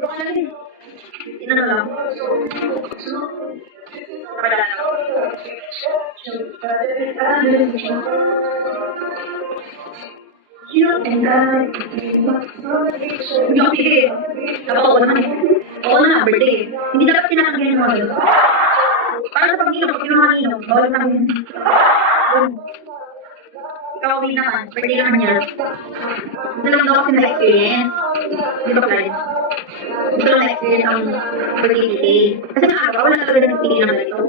Ito ka lang din. Ito na lang. Kapala na ako. You and I. Hindi ako pili. Napakawa naman eh. Oo na, birthday. Hindi dapat tinatanggihan yung mga yun. Para sa pag-inom, pag yung mga inom, bawal sa amin. Ikaw uwi naman, birthday naman niya. Gusto lang daw kasi na-experience. Di ba, Clyde? Gusto lang na-experience ang birthday. Kasi maaga, wala talaga nag-pili naman ito.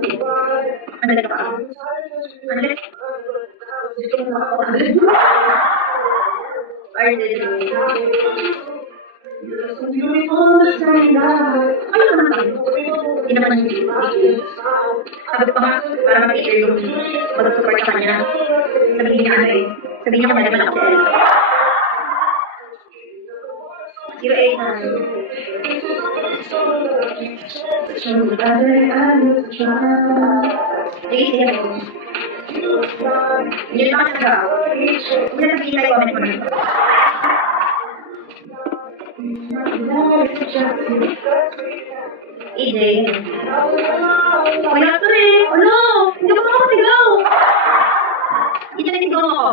Ano talaga pa? Ano talaga? Gusto mo makakuha. Ay, hindi naman sa akin. Hindi naman yung sabi ko pa nga, para mag-i-air yung mag-support sa kanya. Sabihin niya ano eh. Sabihin niya kung naman ako. 089. Sige. Hindi naman kasi nag-aaw. Hindi na sabihin tayo comment mo na. EJ. Wala ito eh. Ano? Hindi ko pa makasigaw. Hindi na nasigaw ako.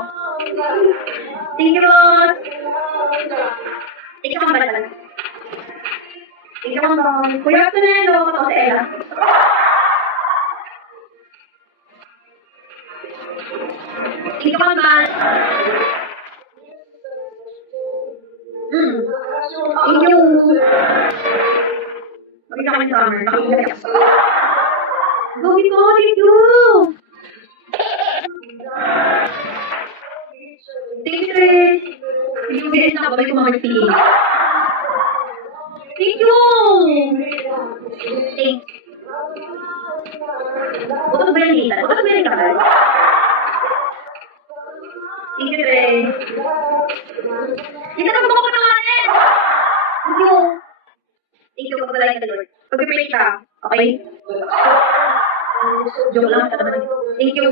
Thank you, boss. Thank you, kambal talaga. Thank you, kambal. Kuya, ito na yun. Ako sa Ella. Thank you, kambal. Thank you. Magkita kami sa summer. Nakikita ko. Gawin ko, thank you. Thank you, Riz. Thank you, Riz. Nakabalik ko mga nagpili. Thank you. Thanks. Bukas ba yan, Nathan? Bukas ba yan, Nathan? Thank you, Riz. Dito na ba ako pangalan? Thank you. Thank you, pagpapalagay ka, Lord. Pag-pray ka, okay? Joke lang, thank you.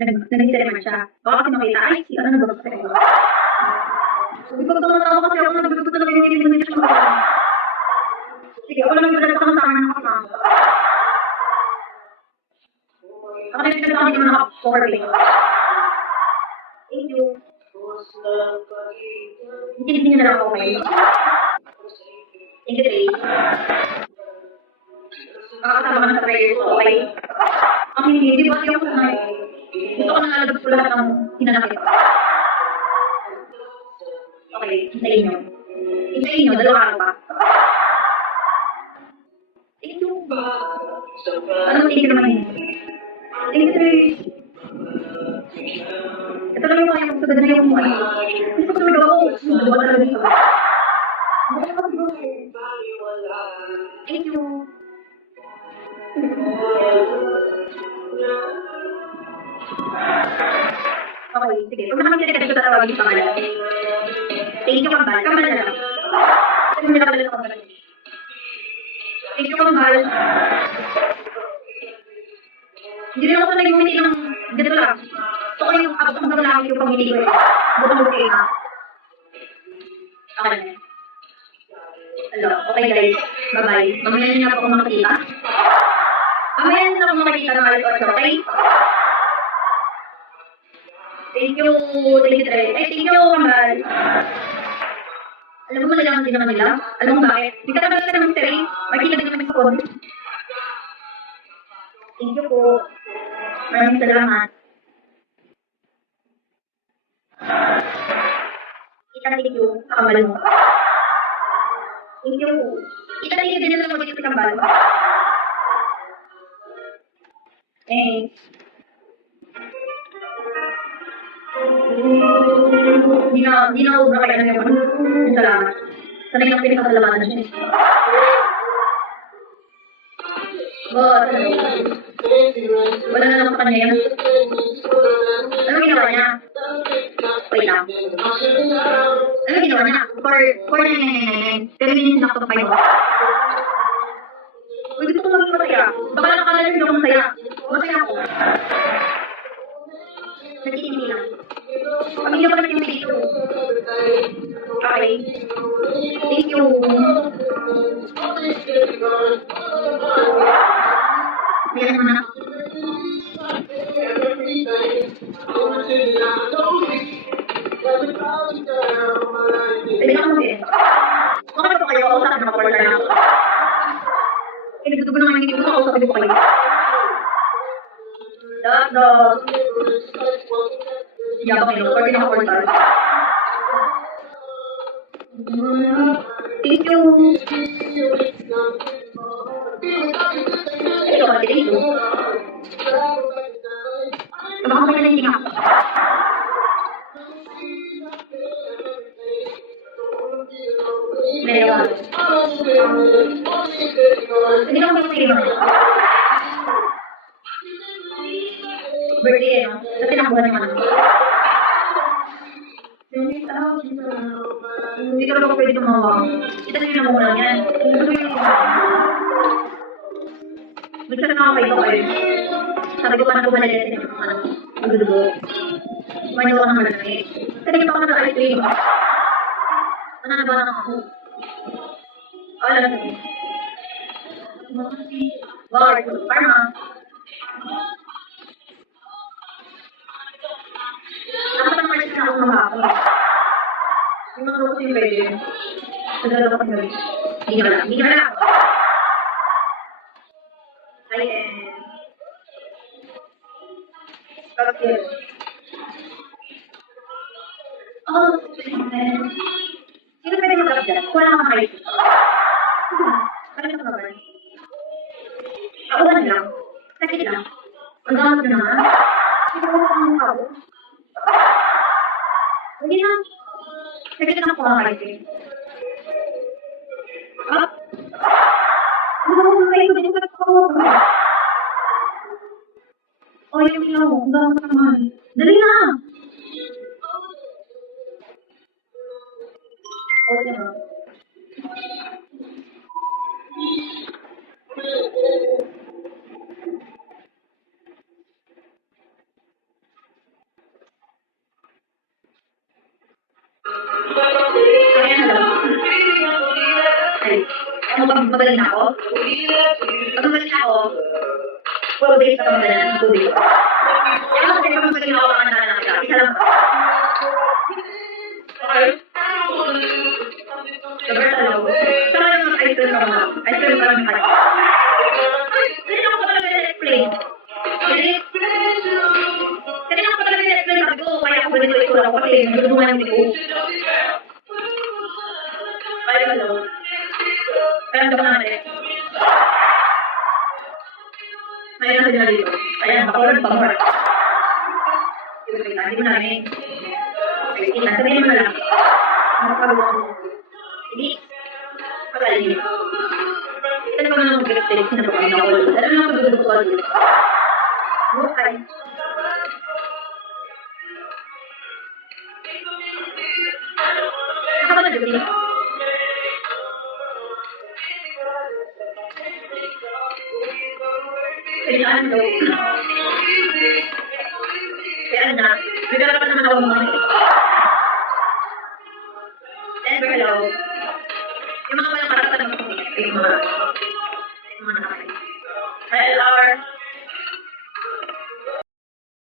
Nag-isip naman siya. Baka kasi makita, ay, si ano nagbagot sa kayo. Hindi ko tumatawa kasi ako nagbagot talaga yung hindi siya makita. Sige, ako lang yung nagbagot sa akin ng kasama. Ako na yung nagbagot sa akin ng naka-4-play. Thank you. Hindi niyo na lang ako kayo. Thank you, Trey. Makakasama ka na sa prayers, okay? Ang hindi ba siya ako sanay? Gusto ko nang nalabas ko lahat ng hinanakit. Okay, hintayin nyo. Hintayin nyo, 2 araw pa. Thank you. Anong thank you naman yun? Thank you, Trey. Ito lang yung kaya magsagad na yung ano. Hindi ko sumigaw ako. Sumigaw talaga dito. Thank you. Okay, sige. Kung nakakita ka dito, tatawagin yung pangalan. Thank you, kambal. Kambal na lang. Kasi hindi nakabal na kambal. Thank you, kambal. Hindi rin ako sanay bumili ng dito lang. So, ko yung abot ng lang yung pamili ko. Butong kayo na. Okay na. Hello. Okay, guys. Bye-bye. Mamaya nyo na po ako makikita. Mamaya nyo na ako makikita ng alas 8, okay? Thank you. Thank you, Trey. Thank you, kambal. Alam mo, malalaman din naman nila. Alam mo bakit? Hindi ka naman naman si Trey. Makikita din naman sa phone. Thank you po. Maraming salamat. Thank you. Sa kambal mo. Thank you. Thank you din naman dito sa kambal. Thanks. Hindi na ubra kaya na yung salamat. Sanay na pinakasalamanan na siya. But, wala na lang sa kanya yan. Ano ginawa niya? Wait lang. Ano ginawa niya? For 999. Pero hindi na ako pa yun. Uy, gusto ko maging masaya. Baka nakakala rin ako masaya. Masaya ako. Nagtitingi lang. Pamilya ko naman yung dito. Okay. Hindi na ako mag-end. Bakit po kayo? Kausapin na mag-order na ako. Pinagdudugo naman hindi ko kausapin ko kayo. Dog. Yabang kayo. Order na mag-order. Thank you. Ito ka, thank you. Baka may nalang ako. Meron. Hindi ako magpapili mo. Birthday, no? Kasi nakabuhan naman ako. Hindi ka lang ako pwede tumawa. Ito na yung namulang yan. Gusto na ako kayo kayo. Sabi ko pa na bumalik yung magdudugo. Kumain ko ng malamig. Kasi ito ako na ice cream. Nananabalan ako. Alam na sabi. Lord, parma. Dapat ang malis na ako mahapon. Yung mga lukos yung pwede. Sadala ko kami. Hindi nyo alam. Ayan. Okay. Oh, sino pwede mag-up dyan? Wala naman kayo. Bakit ito naman? Ako lang. Sakit lang. Ang gamot nyo naman. Hindi ko ang mukha ko. Hindi na. Sakit lang ako ang kayo. Up. Ano ba kayo? Hindi ko ako. O, yung ilaw. Ang gamot naman. Dali na. Okay na. Ayan na lang. Ay, ano ba magaling na ako? Pag magaling na ako, 4 days na magaling na 2 days. Kaya ako pag magaling na ako, makanta na kita. Isa lang ba? Okay. Sabar talaga. Saka yung ice cream naman. Ice cream parang yung ice. Hindi ako pa talaga na-explain. Kasi ako pa talaga na-explain. Sabi ko, kaya ako ganito ito ako kasi nagdudungan yung tipo. Kaya ka lang. Kaya ka pa natin. Kaya na sila dito. Kaya bakawalan pa more. Hindi mo namin. Sabihin mo na lang. Makapagawa mo. Hindi. Pagaling. Ito na ba naman mag-reflect na naman ako ulit. Alam mo naman pag-dudugo ko ulit. Okay. Saka ba na-dudugo? Kailangan daw. Kaya na. Bigala pa naman ako mga Denver, hello. Yung mga walang karapatan ng mga nakakay. Hi, LR.